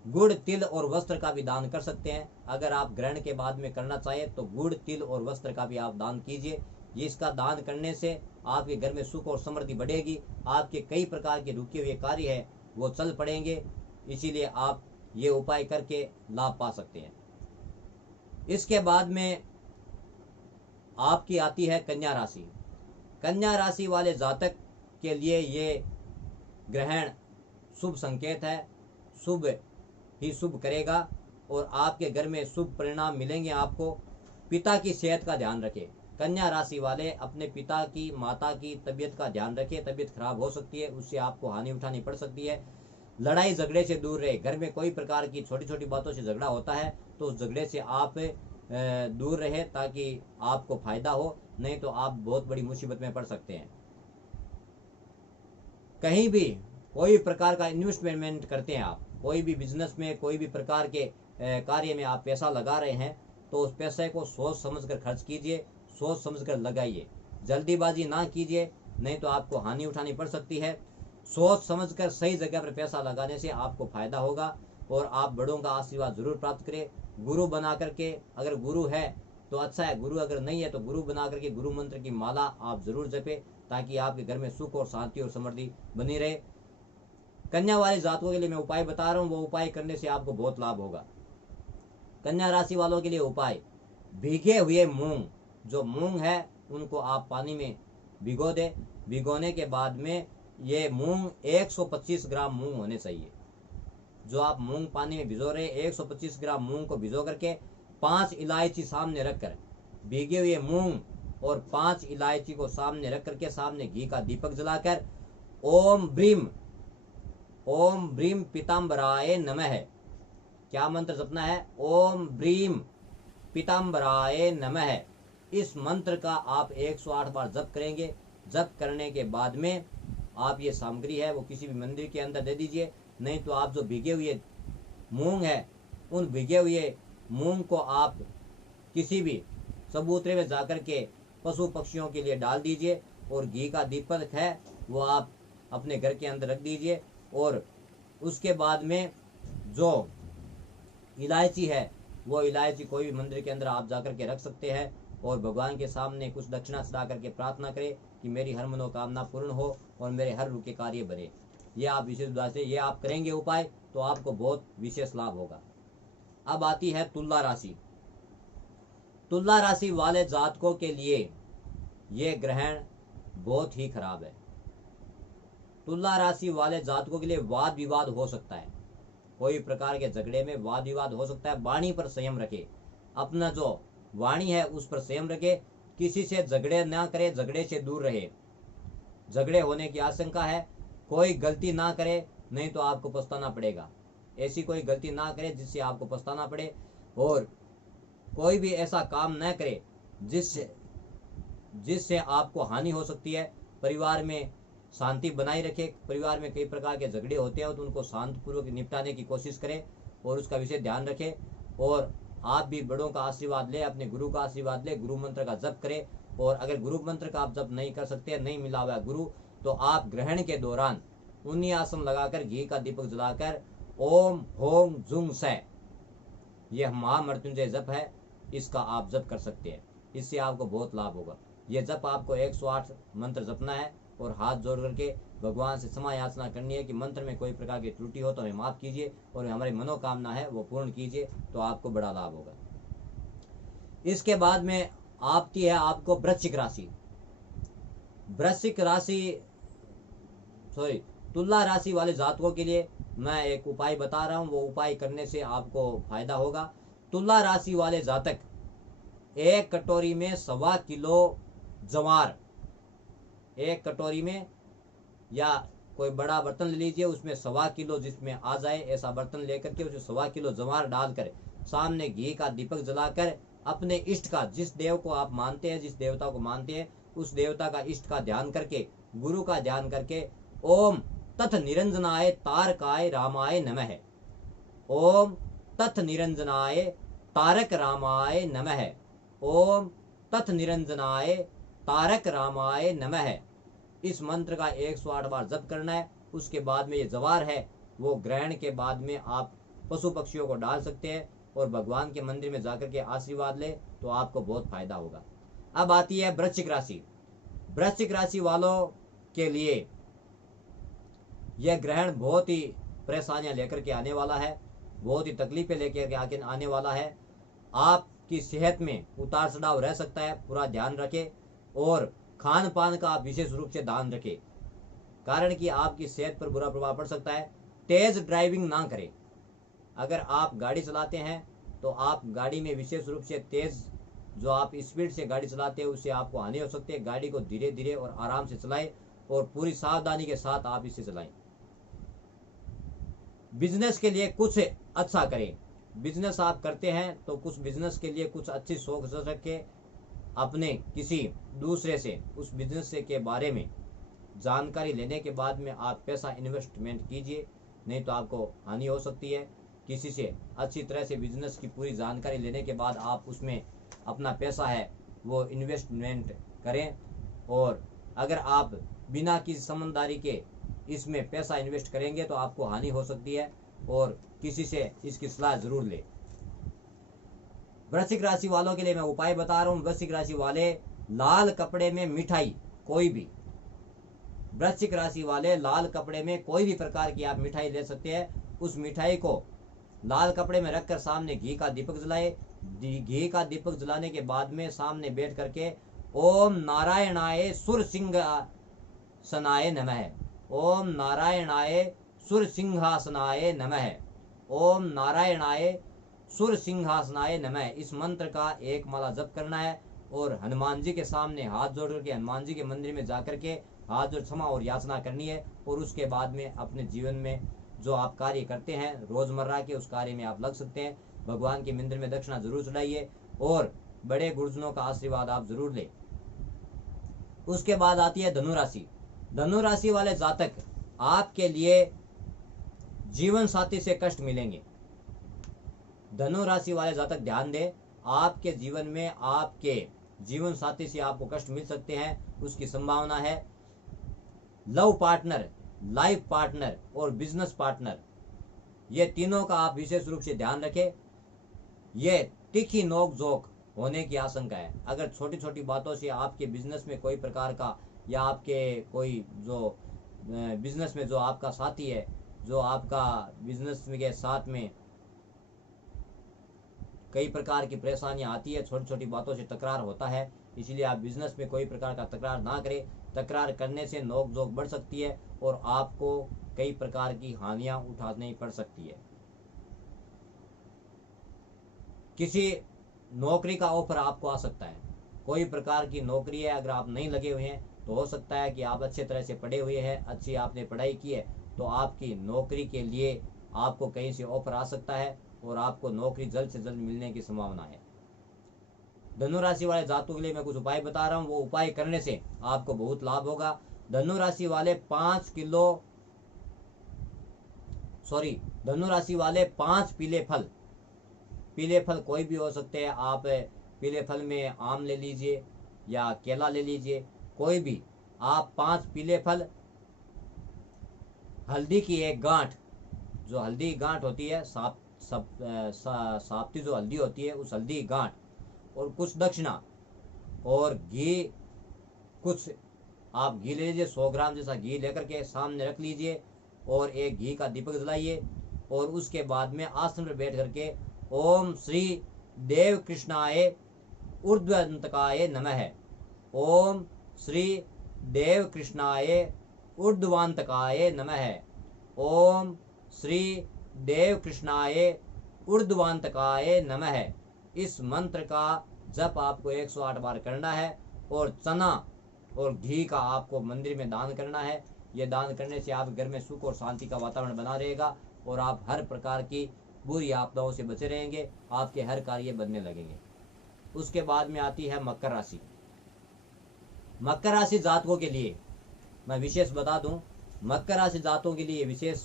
गुड़, तिल और वस्त्र का भी दान कर सकते हैं। अगर आप ग्रहण के बाद में करना चाहें तो गुड़, तिल और वस्त्र का भी आप दान कीजिए। जिसका दान करने से आपके घर में सुख और समृद्धि बढ़ेगी। आपके कई प्रकार के रुके हुए कार्य है वो चल पड़ेंगे। इसीलिए आप ये उपाय करके लाभ पा सकते हैं। इसके बाद में आपकी आती है कन्या राशि। कन्या राशि वाले जातक के लिए ये ग्रहण शुभ संकेत है, शुभ ही शुभ करेगा और आपके घर में शुभ परिणाम मिलेंगे। आपको पिता की सेहत का ध्यान रखें। कन्या राशि वाले अपने पिता की, माता की तबीयत का ध्यान रखें। तबीयत खराब हो सकती है, उससे आपको हानि उठानी पड़ सकती है। लड़ाई झगड़े से दूर रहे। घर में कोई प्रकार की छोटी छोटी बातों से झगड़ा होता है तो उस झगड़े से आप दूर रहे ताकि आपको फायदा हो, नहीं तो आप बहुत बड़ी मुसीबत में पड़ सकते हैं। कहीं भी कोई प्रकार का इन्वेस्टमेंट करते हैं आप, कोई भी बिजनेस में, कोई भी प्रकार के कार्य में आप पैसा लगा रहे हैं तो उस पैसे को सोच समझ कर खर्च कीजिए, सोच समझ कर लगाइए। जल्दीबाजी ना कीजिए, नहीं तो आपको हानि उठानी पड़ सकती है। सोच समझ कर सही जगह पर पैसा लगाने से आपको फायदा होगा और आप बड़ों का आशीर्वाद जरूर प्राप्त करें। गुरु बना करके, अगर गुरु है तो अच्छा है, गुरु अगर नहीं है तो गुरु बना करके गुरु मंत्र की माला आप जरूर जपे, ताकि आपके घर में सुख और शांति और समृद्धि बनी रहे। कन्या वाले जातकों के लिए मैं उपाय बता रहा हूँ, वो उपाय करने से आपको बहुत लाभ होगा। कन्या राशि वालों के लिए उपाय, भीगे हुए मूंग, जो मूंग है उनको आप पानी में भिगो दे। भिगोने के बाद में ये मूंग 125 ग्राम मूंग होने चाहिए। जो आप मूंग पानी में भिगो रहे, 125 ग्राम मूंग को भिगो करके 5 इलायची सामने रखकर, भीगे हुए मूंग और 5 इलायची को सामने रख करके, सामने घी का दीपक जलाकर ओम ब्रीम पीताम्बराय नमः, क्या मंत्र जपना है? ओम ब्रीम पीताम्बराय नमः। इस मंत्र का आप 108 बार जप करेंगे। जप करने के बाद में आप ये सामग्री है वो किसी भी मंदिर के अंदर दे दीजिए, नहीं तो आप जो भीगे हुए मूंग है, उन भीगे हुए मूंग को आप किसी भी चबूतरे में जाकर के पशु पक्षियों के लिए डाल दीजिए, और घी का दीपक है वो आप अपने घर के अंदर रख दीजिए। और उसके बाद में जो इलायची है, वो इलायची कोई भी मंदिर के अंदर आप जाकर के रख सकते हैं, और भगवान के सामने कुछ दक्षिणा चढ़ा करके प्रार्थना करें कि मेरी हर मनोकामना पूर्ण हो और मेरे हर रुके कार्य बने। ये आप विशेष उद्देश्य से ये आप करेंगे उपाय, तो आपको बहुत विशेष लाभ होगा। अब आती है तुला राशि। तुला राशि वाले जातकों के लिए ये ग्रहण बहुत ही खराब है। तुला राशि वाले जातकों के लिए वाद विवाद हो सकता है, कोई प्रकार के झगड़े में वाद विवाद हो सकता है। वाणी पर संयम रखे, अपना जो वाणी है उस पर संयम रखे, किसी से झगड़े ना करे, झगड़े से दूर रहे। झगड़े होने की आशंका है, कोई गलती ना करे, नहीं तो आपको पछताना पड़ेगा। ऐसी कोई गलती ना करे जिससे आपको पछताना पड़े, और कोई भी ऐसा काम न करे जिससे आपको हानि हो सकती है। परिवार में शांति बनाए रखे। परिवार में कई प्रकार के झगड़े होते हैं तो उनको शांतिपूर्वक निपटाने की कोशिश करें और उसका विशेष ध्यान रखें। और आप भी बड़ों का आशीर्वाद ले, अपने गुरु का आशीर्वाद ले, गुरु मंत्र का जप करें। और अगर गुरु मंत्र का आप जप नहीं कर सकते, नहीं मिला हुआ गुरु, तो आप ग्रहण के दौरान 19 आसन लगाकर, घी का दीपक जलाकर ओम होम जुंग से, यह महामृत्युंजय जप है, इसका आप जप कर सकते हैं। इससे आपको बहुत लाभ होगा। यह जप आपको 108 मंत्र जपना है और हाथ जोड़ करके भगवान से क्षमा याचना करनी है कि मंत्र में कोई प्रकार की त्रुटि हो तो हमें माफ कीजिए और हमारी मनोकामना है वो पूर्ण कीजिए, तो आपको बड़ा लाभ होगा। इसके बाद में आपकी है आपको वृश्चिक राशि। तुला राशि वाले जातकों के लिए मैं एक उपाय बता रहा हूं, वो उपाय करने से आपको फायदा होगा। तुला राशि वाले जातक एक कटोरी में 1.25 किलो जवार, एक कटोरी में, या कोई बड़ा बर्तन ले लीजिए, उसमें 1.25 किलो जिसमें आ जाए ऐसा बर्तन लेकर के उसमें 1.25 किलो जवार डालकर, सामने घी का दीपक जलाकर, अपने इष्ट का, जिस देव को आप मानते हैं, जिस देवता को मानते हैं, उस देवता का इष्ट का ध्यान करके, गुरु का ध्यान करके, ओम तथ निरंजनाय तारकाय रामाय नमः, ओम तथ निरंजनाय तारक रामाय नमः, ओम तथ निरंजनाय तारक रामाय नमः, इस मंत्र का 108 बार जप करना है। उसके बाद में ये जवार है वो ग्रहण के बाद में आप पशु पक्षियों को डाल सकते हैं और भगवान के मंदिर में जाकर के आशीर्वाद ले, तो आपको बहुत फायदा होगा। अब आती है वृश्चिक राशि। वृश्चिक राशि वालों के लिए यह ग्रहण बहुत ही परेशानियां लेकर के आने वाला है, बहुत ही तकलीफें लेकर के आने वाला है। आपकी सेहत में उतार चढ़ाव रह सकता है, पूरा ध्यान रखें। और खान पान का आप विशेष रूप से ध्यान रखें, कारण कि आपकी सेहत पर बुरा प्रभाव पड़ सकता है। तेज ड्राइविंग ना करें। अगर आप गाड़ी चलाते हैं तो आप गाड़ी में विशेष रूप से तेज, जो आप स्पीड से गाड़ी चलाते हैं उससे आपको हानि हो सकती है। गाड़ी को धीरे धीरे और आराम से चलाएं और पूरी सावधानी के साथ आप इसे चलाएं। बिजनेस के लिए कुछ अच्छा करें। बिजनेस आप करते हैं तो कुछ बिजनेस के लिए कुछ अच्छी सोच रखें। अपने किसी दूसरे से उस बिजनेस के बारे में जानकारी लेने के बाद में आप पैसा इन्वेस्टमेंट कीजिए, नहीं तो आपको हानि हो सकती है। किसी से अच्छी तरह से बिजनेस की पूरी जानकारी लेने के बाद आप उसमें अपना पैसा है वो इन्वेस्टमेंट करें। और अगर आप बिना किसी समझदारी के इसमें पैसा इन्वेस्ट करेंगे तो आपको हानि हो सकती है, और किसी से इसकी सलाह जरूर लें। वृश्चिक राशि वालों के लिए मैं उपाय बता रहा हूं। वृश्चिक राशि वाले लाल कपड़े में मिठाई, कोई भी वृश्चिक राशि वाले लाल कपड़े में कोई भी प्रकार की आप मिठाई ले सकते हैं। उस मिठाई को लाल कपड़े में रखकर सामने घी का दीपक जलाए। घी का दीपक जलाने के बाद में सामने बैठ करके ओम नारायणाय सुर सिंहासनाय नमः, ओम नारायणाय सुर सिंहासनाय नमः, ओम नारायणाय सुर सिंहासनाय नमः, इस मंत्र का एक माला जप करना है। और हनुमान जी के सामने हाथ जोड़ करके हनुमान जी के मंदिर में जाकर के हाथ जोड़ क्षमा और याचना करनी है। और उसके बाद में अपने जीवन में जो आप कार्य करते हैं रोजमर्रा के, उस कार्य में आप लग सकते हैं। भगवान के मंदिर में दक्षिणा जरूर चढ़ाइए और बड़े गुरुजनों का आशीर्वाद आप जरूर लें। उसके बाद आती है धनु राशि। धनु राशि वाले जातक, आपके लिए जीवन साथी से कष्ट मिलेंगे। धनु राशि वाले जातक ध्यान दें, आपके जीवन में आपके जीवन साथी से आपको कष्ट मिल सकते हैं, उसकी संभावना है। लव पार्टनर, लाइफ पार्टनर और बिजनेस पार्टनर, ये तीनों का आप विशेष रूप से ध्यान रखें। ये तीखी नोक झोंक होने की आशंका है। अगर छोटी छोटी बातों से आपके बिजनेस में कोई प्रकार का, या आपके कोई जो बिजनेस में जो आपका साथी है, जो आपका बिजनेस के साथ में कई प्रकार की परेशानियां आती है, छोटी छोटी बातों से तकरार होता है, इसलिए आप बिजनेस में कोई प्रकार का तकरार ना करें। तकरार करने से नोक झोंक बढ़ सकती है और आपको कई प्रकार की हानियां उठानी पड़ सकती है। किसी नौकरी का ऑफर आपको आ सकता है, कोई प्रकार की नौकरी है, अगर आप नहीं लगे हुए हैं तो हो सकता है कि आप अच्छे तरह से पढ़े हुए हैं, अच्छी आपने पढ़ाई की है, तो आपकी नौकरी के लिए आपको कहीं से ऑफर आ सकता है और आपको नौकरी जल्द से जल्द मिलने की संभावना है। धनु राशि वाले जातकों के लिए मैं कुछ उपाय बता रहा हूं, वो उपाय करने से आपको बहुत लाभ होगा। धनु राशि वाले 5 पीले फल कोई भी हो सकते हैं। आप पीले फल में आम ले लीजिए या केला ले लीजिए, कोई भी आप 5 पीले फल, हल्दी की एक गांठ, जो हल्दी गांठ होती है, साप्ती जो हल्दी होती है, उस हल्दी गांठ और कुछ दक्षिणा और घी, कुछ आप घी ले लीजिए, 100 ग्राम जैसा घी लेकर के सामने रख लीजिए और एक घी का दीपक जलाइए। और उसके बाद में आसन पर बैठ करके ओम श्री देव कृष्णाय ऊर्ध्वंतकाय नमः, ओम श्री देव कृष्णाय ऊर्ध्वांतकाय नमः, ओम श्री देव कृष्णाय ऊर्ध्वांतकाय नमः, इस मंत्र का जप आपको 108 बार करना है। और चना और घी का आपको मंदिर में दान करना है। यह दान करने से आप घर में सुख और शांति का वातावरण बना रहेगा और आप हर प्रकार की बुरी आपदाओं से बचे रहेंगे, आपके हर कार्य बनने लगेंगे। उसके बाद में आती है मकर राशि। मकर राशि जातकों के लिए मैं विशेष बता दूं, मकर राशि जातकों के लिए विशेष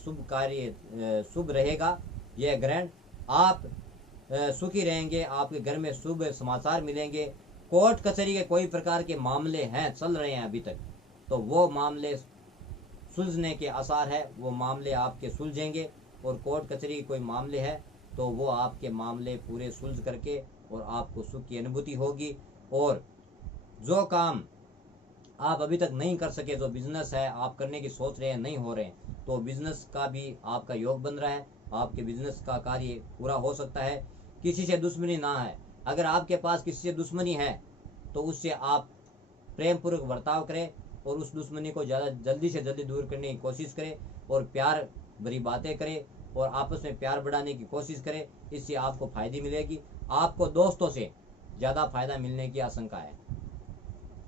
शुभ रहेगा यह ग्रहण। आप सुखी रहेंगे, आपके घर में शुभ समाचार मिलेंगे। कोर्ट कचहरी के कोई प्रकार के मामले हैं, चल रहे हैं अभी तक, तो वो मामले सुलझने के आसार है, वो मामले आपके सुलझेंगे। और कोर्ट कचहरी के कोई मामले है तो वो आपके मामले पूरे सुलझ करके और आपको सुख की अनुभूति होगी। और जो काम आप अभी तक नहीं कर सके, जो बिजनेस है आप करने की सोच रहे हैं, नहीं हो रहे हैं, तो बिजनेस का भी आपका योग बन रहा है, आपके बिजनेस का कार्य पूरा हो सकता है। किसी से दुश्मनी ना है, अगर आपके पास किसी से दुश्मनी है तो उससे आप प्रेम पूर्वक बर्ताव करें और उस दुश्मनी को ज़्यादा जल्दी से जल्दी दूर करने की कोशिश करें और प्यार भरी बातें करें और आपस में प्यार बढ़ाने की कोशिश करें। इससे आपको फायदे मिलेगी। आपको दोस्तों से ज़्यादा फायदा मिलने की आशंका है।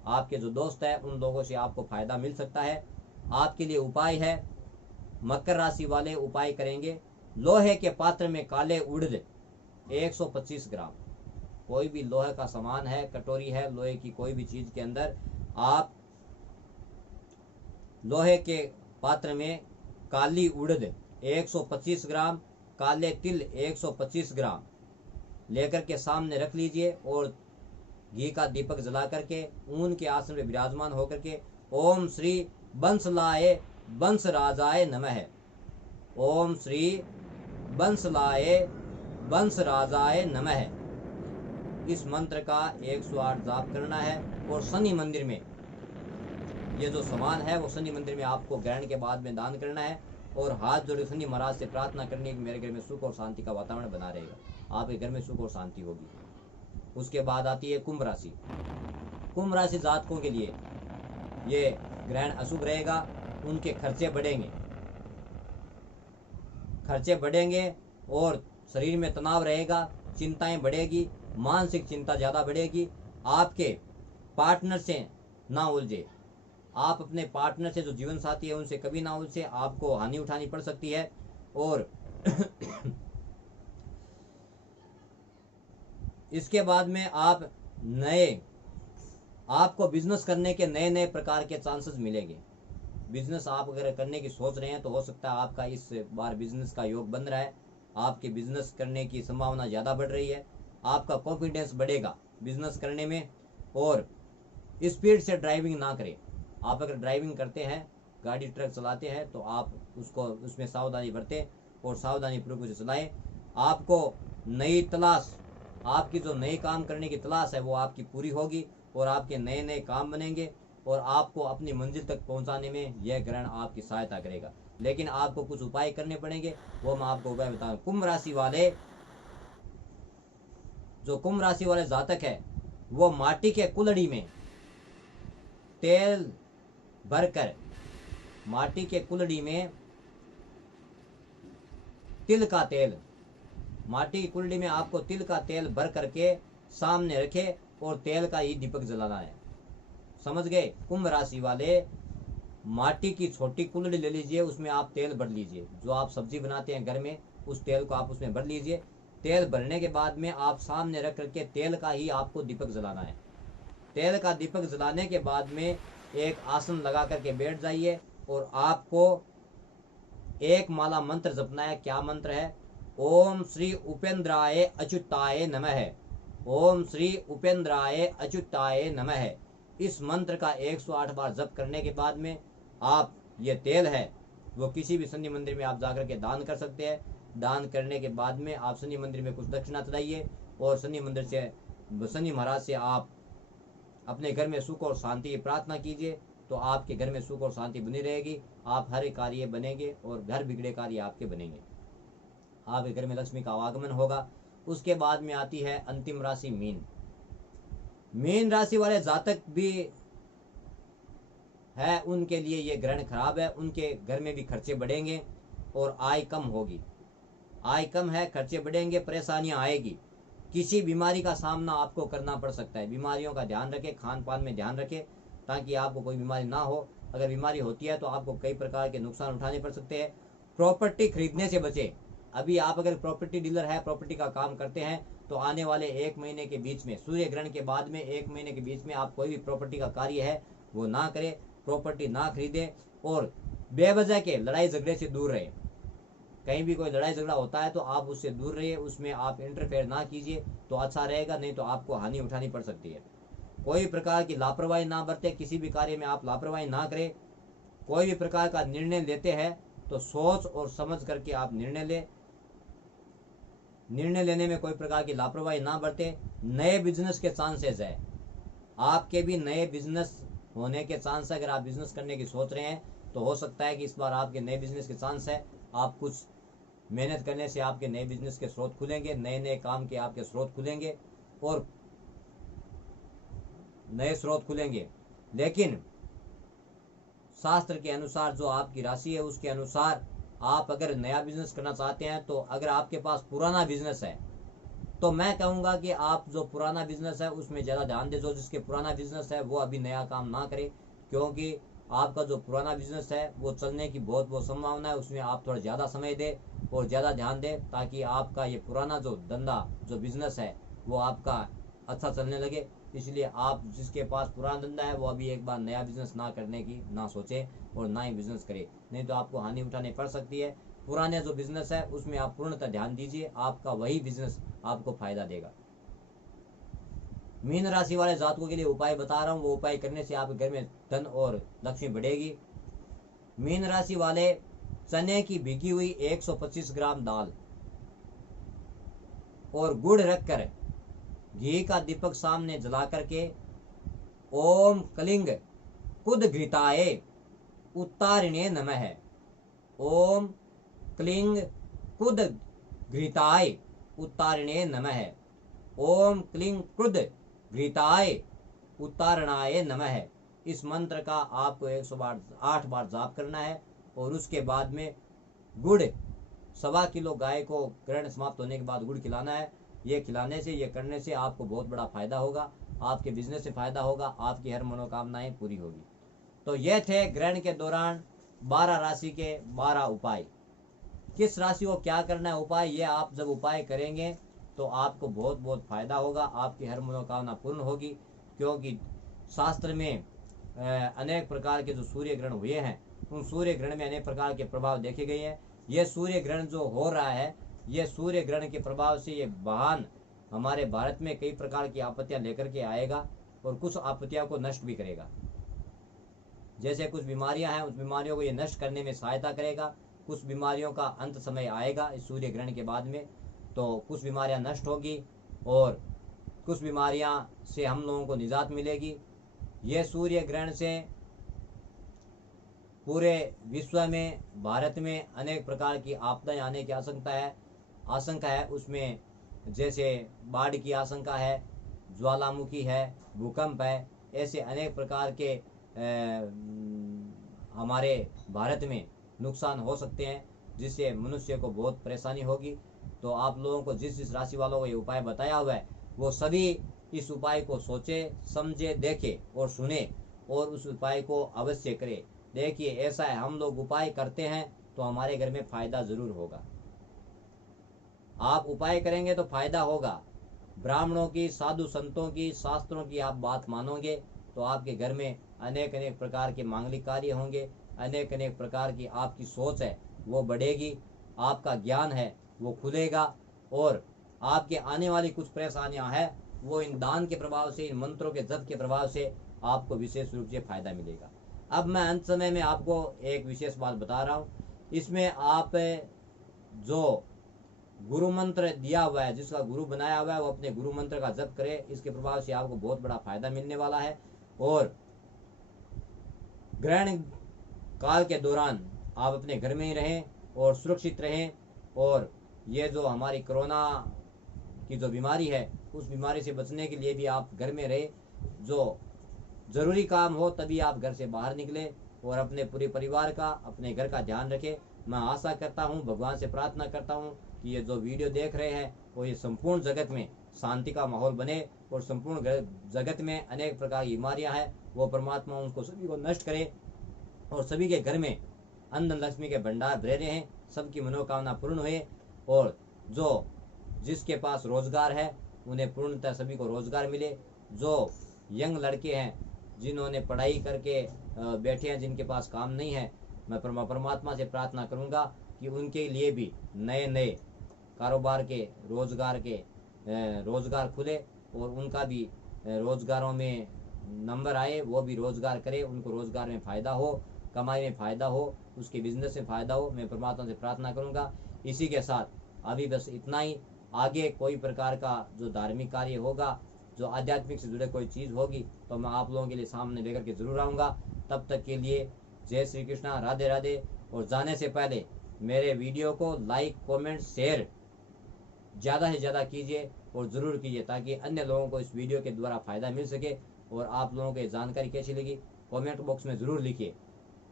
आपके जो दोस्त हैं उन लोगों से आपको फायदा मिल सकता है। आपके लिए उपाय है, मकर राशि वाले उपाय करेंगे, लोहे के पात्र में काले उड़द 125 ग्राम, कोई भी लोहे का सामान है, कटोरी है, लोहे की कोई भी चीज के अंदर आप लोहे के पात्र में काली उड़द 125 ग्राम, काले तिल 125 ग्राम लेकर के सामने रख लीजिए और घी का दीपक जला करके ऊन के आसन में विराजमान होकर के ओम श्री बंसलाय बंस राजाय नमः, ओम श्री बंसलाय बंस राजाय नमः, इस मंत्र का 108 जाप करना है और शनि मंदिर में ये जो सामान है वो शनि मंदिर में आपको ग्रहण के बाद में दान करना है और हाथ जोड़े शनि महाराज से प्रार्थना करनी है कि मेरे घर में सुख और शांति का वातावरण बना रहेगा, आपके घर में सुख और शांति होगी। उसके बाद आती है कुंभ राशि। कुंभ राशि जातकों के लिए ये ग्रहण अशुभ रहेगा, उनके खर्चे बढ़ेंगे और शरीर में तनाव रहेगा, चिंताएं बढ़ेगी, मानसिक चिंता ज़्यादा बढ़ेगी। आपके पार्टनर से ना उलझे, आप अपने पार्टनर से जो जीवन साथी है उनसे कभी ना उलझे, आपको हानि उठानी पड़ सकती है। और इसके बाद में आपको बिजनेस करने के नए नए प्रकार के चांसेस मिलेंगे। बिजनेस आप अगर करने की सोच रहे हैं तो हो सकता है आपका इस बार बिजनेस का योग बन रहा है, आपके बिजनेस करने की संभावना ज़्यादा बढ़ रही है, आपका कॉन्फिडेंस बढ़ेगा बिजनेस करने में। और स्पीड से ड्राइविंग ना करें। आप अगर ड्राइविंग करते हैं, गाड़ी ट्रक चलाते हैं तो आप उसमें सावधानी बरतें और सावधानी पूर्वक उसे चलाएं। आपको नई तलाश, आपकी जो नए काम करने की तलाश है वो आपकी पूरी होगी और आपके नए नए काम बनेंगे और आपको अपनी मंजिल तक पहुंचाने में यह ग्रहण आपकी सहायता करेगा। लेकिन आपको कुछ उपाय करने पड़ेंगे, वो मैं आपको उपाय बताऊं। कुंभ राशि वाले जातक है वो माटी के कुल्हड़ी में तेल भरकर, माटी के कुल्हड़ी में तिल का तेल, माटी की कुल्हड़ी में आपको तिल का तेल भर करके सामने रखे और तेल का ही दीपक जलाना है। समझ गए? कुंभ राशि वाले माटी की छोटी कुल्हड़ी ले लीजिए, उसमें आप तेल भर लीजिए, जो आप सब्जी बनाते हैं घर में उस तेल को आप उसमें भर लीजिए। तेल भरने के बाद में आप सामने रख करके तेल का ही आपको दीपक जलाना है। तेल का दीपक जलाने के बाद में एक आसन लगा करके बैठ जाइए और आपको एक माला मंत्र जपना है। क्या मंत्र है? ओम श्री उपेंद्राय अच्युताय नमः। ओम श्री उपेंद्राय अच्युताय नमः। इस मंत्र का 108 बार जप करने के बाद में आप ये तेल है वो किसी भी शनि मंदिर में आप जाकर के दान कर सकते हैं। दान करने के बाद में आप शनि मंदिर में कुछ दक्षिणा चढ़ाइए और शनि महाराज से आप अपने घर में सुख और शांति की प्रार्थना कीजिए, तो आपके घर में सुख और शांति बनी रहेगी। आप हर कार्य बनेंगे और घर बिगड़े कार्य आपके बनेंगे। आपके घर में लक्ष्मी का आगमन होगा। उसके बाद में आती है अंतिम राशि मीन। मीन राशि वाले जातक भी है, उनके लिए ये ग्रहण खराब है। उनके घर में भी खर्चे बढ़ेंगे और आय कम होगी। आय कम है, खर्चे बढ़ेंगे, परेशानियां आएगी। किसी बीमारी का सामना आपको करना पड़ सकता है। बीमारियों का ध्यान रखें, खान पान में ध्यान रखें ताकि आपको कोई बीमारी ना हो। अगर बीमारी होती है तो आपको कई प्रकार के नुकसान उठाने पड़ सकते हैं। प्रॉपर्टी खरीदने से बचें। अभी आप अगर प्रॉपर्टी डीलर है, प्रॉपर्टी का काम करते हैं, तो आने वाले 1 महीने के बीच में, सूर्य ग्रहण के बाद में 1 महीने के बीच में आप कोई भी प्रॉपर्टी का कार्य है वो ना करें, प्रॉपर्टी ना खरीदें और बेवजह के लड़ाई झगड़े से दूर रहें। कहीं भी कोई लड़ाई झगड़ा होता है तो आप उससे दूर रहिए, उसमें आप इंटरफेयर ना कीजिए तो अच्छा रहेगा, नहीं तो आपको हानि उठानी पड़ सकती है। कोई प्रकार की लापरवाही ना बरते, किसी भी कार्य में आप लापरवाही ना करें। कोई भी प्रकार का निर्णय लेते हैं तो सोच और समझ करके आप निर्णय लें। निर्णय लेने में कोई प्रकार की लापरवाही ना बरते। नए बिजनेस के चांसेस है, आपके भी नए बिजनेस होने के चांस है। अगर आप बिजनेस करने की सोच रहे हैं तो हो सकता है कि इस बार आपके नए बिजनेस के चांस है। आप कुछ मेहनत करने से आपके नए बिजनेस के स्रोत खुलेंगे, नए नए काम के आपके स्रोत खुलेंगे और नए स्रोत खुलेंगे। लेकिन शास्त्र के अनुसार जो आपकी राशि है उसके अनुसार आप अगर नया बिजनेस करना चाहते हैं तो अगर आपके पास पुराना बिजनेस है तो मैं कहूँगा कि आप जो पुराना बिजनेस है उसमें ज़्यादा ध्यान दें। जो जिसके पुराना बिजनेस है वो अभी नया काम ना करे, क्योंकि आपका जो पुराना बिजनेस है वो चलने की बहुत संभावना है। उसमें आप थोड़ा ज़्यादा समय दें और ज़्यादा ध्यान दें ताकि आपका ये पुराना जो धंधा जो बिजनेस है वो आपका अच्छा चलने लगे। इसलिए आप जिसके पास पुराना धंधा है वो अभी एक बार नया बिजनेस ना करने की ना सोचे और ना ही बिजनेस करे, नहीं तो आपको हानि उठानी पड़ सकती है। पुराने जो बिजनेस है उसमें आप पूर्णतः ध्यान दीजिए, आपका वही बिजनेस आपको फायदा देगा। मीन राशि वाले जातकों के लिए उपाय बता रहा हूँ, वो उपाय करने से आपके घर में धन और लक्ष्मी बढ़ेगी। मीन राशि वाले चने की भिगी हुई 125 ग्राम दाल और गुड़ रखकर घी का दीपक सामने जला करके ओम कलिंग कुदघृताय उत्तारिणे नमः, ओम क्लीं कुदघृताय उत्तारिणे नमः, ओम क्लीं कुदघृताय उत्तारणाय नमः। इस मंत्र का आपको 108 बार जाप करना है और उसके बाद में गुड़ 1.25 किलो गाय को ग्रहण समाप्त होने के बाद गुड़ खिलाना है। ये खिलाने से, ये करने से आपको बहुत बड़ा फायदा होगा, आपके बिजनेस से फायदा होगा, आपकी हर मनोकामनाएं पूरी होगी। तो ये थे ग्रहण के दौरान 12 राशि के 12 उपाय। किस राशि को क्या करना है उपाय, ये आप जब उपाय करेंगे तो आपको बहुत बहुत फायदा होगा, आपकी हर मनोकामना पूर्ण होगी। क्योंकि शास्त्र में अनेक प्रकार के जो सूर्य ग्रहण हुए हैं, उन सूर्य ग्रहण में अनेक प्रकार के प्रभाव देखे गए हैं। यह सूर्य ग्रहण जो हो रहा है, यह सूर्य ग्रहण के प्रभाव से ये वाहन हमारे भारत में कई प्रकार की आपत्तियां लेकर के आएगा और कुछ आपत्तियों को नष्ट भी करेगा। जैसे कुछ बीमारियां हैं, उस बीमारियों को ये नष्ट करने में सहायता करेगा। कुछ बीमारियों का अंत समय आएगा इस सूर्य ग्रहण के बाद में, तो कुछ बीमारियां नष्ट होगी और कुछ बीमारियां से हम लोगों को निजात मिलेगी। यह सूर्य ग्रहण से पूरे विश्व में, भारत में अनेक प्रकार की आपदाएं आने की आशंका है। उसमें जैसे बाढ़ की आशंका है, ज्वालामुखी है, भूकंप है, ऐसे अनेक प्रकार के हमारे भारत में नुकसान हो सकते हैं, जिससे मनुष्य को बहुत परेशानी होगी। तो आप लोगों को जिस राशि वालों को ये उपाय बताया हुआ है, वो सभी इस उपाय को सोचे, समझे, देखे और सुने और उस उपाय को अवश्य करें। देखिए, ऐसा है, हम लोग उपाय करते हैं तो हमारे घर में फायदा जरूर होगा। आप उपाय करेंगे तो फायदा होगा। ब्राह्मणों की, साधु संतों की, शास्त्रों की आप बात मानोगे तो आपके घर में अनेक अनेक प्रकार के मांगलिक कार्य होंगे, अनेक अनेक प्रकार की आपकी सोच है वो बढ़ेगी, आपका ज्ञान है वो खुलेगा और आपके आने वाली कुछ परेशानियां हैं वो इन दान के प्रभाव से, इन मंत्रों के जप के प्रभाव से आपको विशेष रूप से फायदा मिलेगा। अब मैं अंत समय में आपको एक विशेष बात बता रहा हूँ। इसमें आप जो गुरु मंत्र दिया हुआ है, जिसका गुरु बनाया हुआ है, वो अपने गुरु मंत्र का जप करे। इसके प्रभाव से आपको बहुत बड़ा फायदा मिलने वाला है। और ग्रहण काल के दौरान आप अपने घर में ही रहें और सुरक्षित रहें। और ये जो हमारी कोरोना की जो बीमारी है, उस बीमारी से बचने के लिए भी आप घर में रहे। जो जरूरी काम हो तभी आप घर से बाहर निकले और अपने पूरे परिवार का, अपने घर का ध्यान रखें। मैं आशा करता हूँ, भगवान से प्रार्थना करता हूँ कि ये जो वीडियो देख रहे हैं वो ये संपूर्ण जगत में शांति का माहौल बने और संपूर्ण जगत में अनेक प्रकार की बीमारियां हैं वो परमात्मा उनको सभी को नष्ट करे और सभी के घर में अन्न लक्ष्मी के भंडार भरे रहें, सबकी मनोकामना पूर्ण हुए। और जो जिसके पास रोजगार है उन्हें पूर्णतः सभी को रोजगार मिले। जो यंग लड़के हैं जिन्होंने पढ़ाई करके बैठे हैं, जिनके पास काम नहीं है, मैं परमात्मा से प्रार्थना करूंगा कि उनके लिए भी नए नए कारोबार के रोजगार खुले और उनका भी रोजगारों में नंबर आए, वो भी रोजगार करे, उनको रोजगार में फ़ायदा हो, कमाई में फ़ायदा हो, उसके बिजनेस में फ़ायदा हो। मैं परमात्मा से प्रार्थना करूंगा। इसी के साथ अभी बस इतना ही। आगे कोई प्रकार का जो धार्मिक कार्य होगा, जो आध्यात्मिक से जुड़े कोई चीज़ होगी, तो मैं आप लोगों के लिए सामने लेकर के जरूर आऊँगा। तब तक के लिए जय श्री कृष्णा, राधे राधे। और जाने से पहले मेरे वीडियो को लाइक, कमेंट, शेयर ज़्यादा से ज़्यादा कीजिए और ज़रूर कीजिए, ताकि अन्य लोगों को इस वीडियो के द्वारा फ़ायदा मिल सके। और आप लोगों को जानकारी कैसी लगी कमेंट बॉक्स में ज़रूर लिखिए।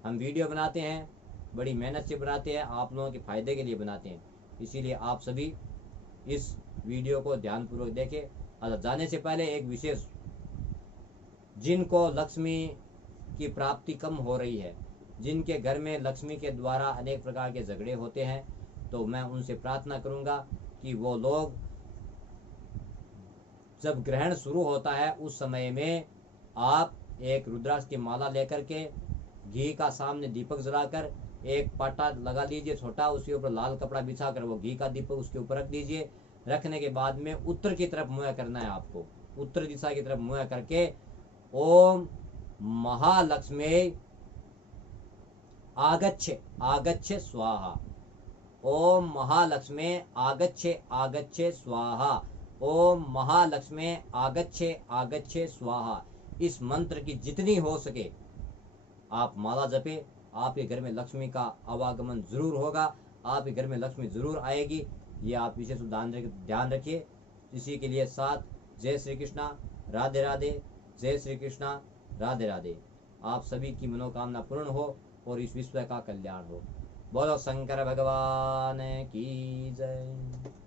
हम वीडियो बनाते हैं, बड़ी मेहनत से बनाते हैं, आप लोगों के फ़ायदे के लिए बनाते हैं, इसीलिए आप सभी इस वीडियो को ध्यानपूर्वक देखें। और जाने से पहले एक विशेष, जिनको लक्ष्मी की प्राप्ति कम हो रही है, जिनके घर में लक्ष्मी के द्वारा अनेक प्रकार के झगड़े होते हैं, तो मैं उनसे प्रार्थना करूंगा कि वो लोग जब ग्रहण शुरू होता है उस समय में आप एक रुद्राक्ष की माला लेकर के घी का सामने दीपक जलाकर एक पाटा लगा लीजिए छोटा, उसके ऊपर लाल कपड़ा बिछाकर वो घी का दीपक उसके ऊपर रख दीजिए। रखने के बाद में उत्तर की तरफ मुँह करना है आपको, उत्तर दिशा की तरफ मुँह करके ओम महालक्ष्मी आगच्छे आगच्छे स्वाहा, ओम महालक्ष्मी आगच्छे आगच्छे स्वाहा, ओम महालक्ष्मी आगच्छे आगच्छे स्वाहा, इस मंत्र की जितनी हो सके आप माला जपे। आपके घर में लक्ष्मी का आवागमन जरूर होगा, आपके घर में लक्ष्मी जरूर आएगी। ये आप विशेष ध्यान रखिए। इसी के लिए साथ जय श्री कृष्णा, राधे राधे, जय श्री कृष्णा, राधे राधे। आप सभी की मनोकामना पूर्ण हो और इस विश्व का कल्याण हो। बोलो शंकर भगवान की जय।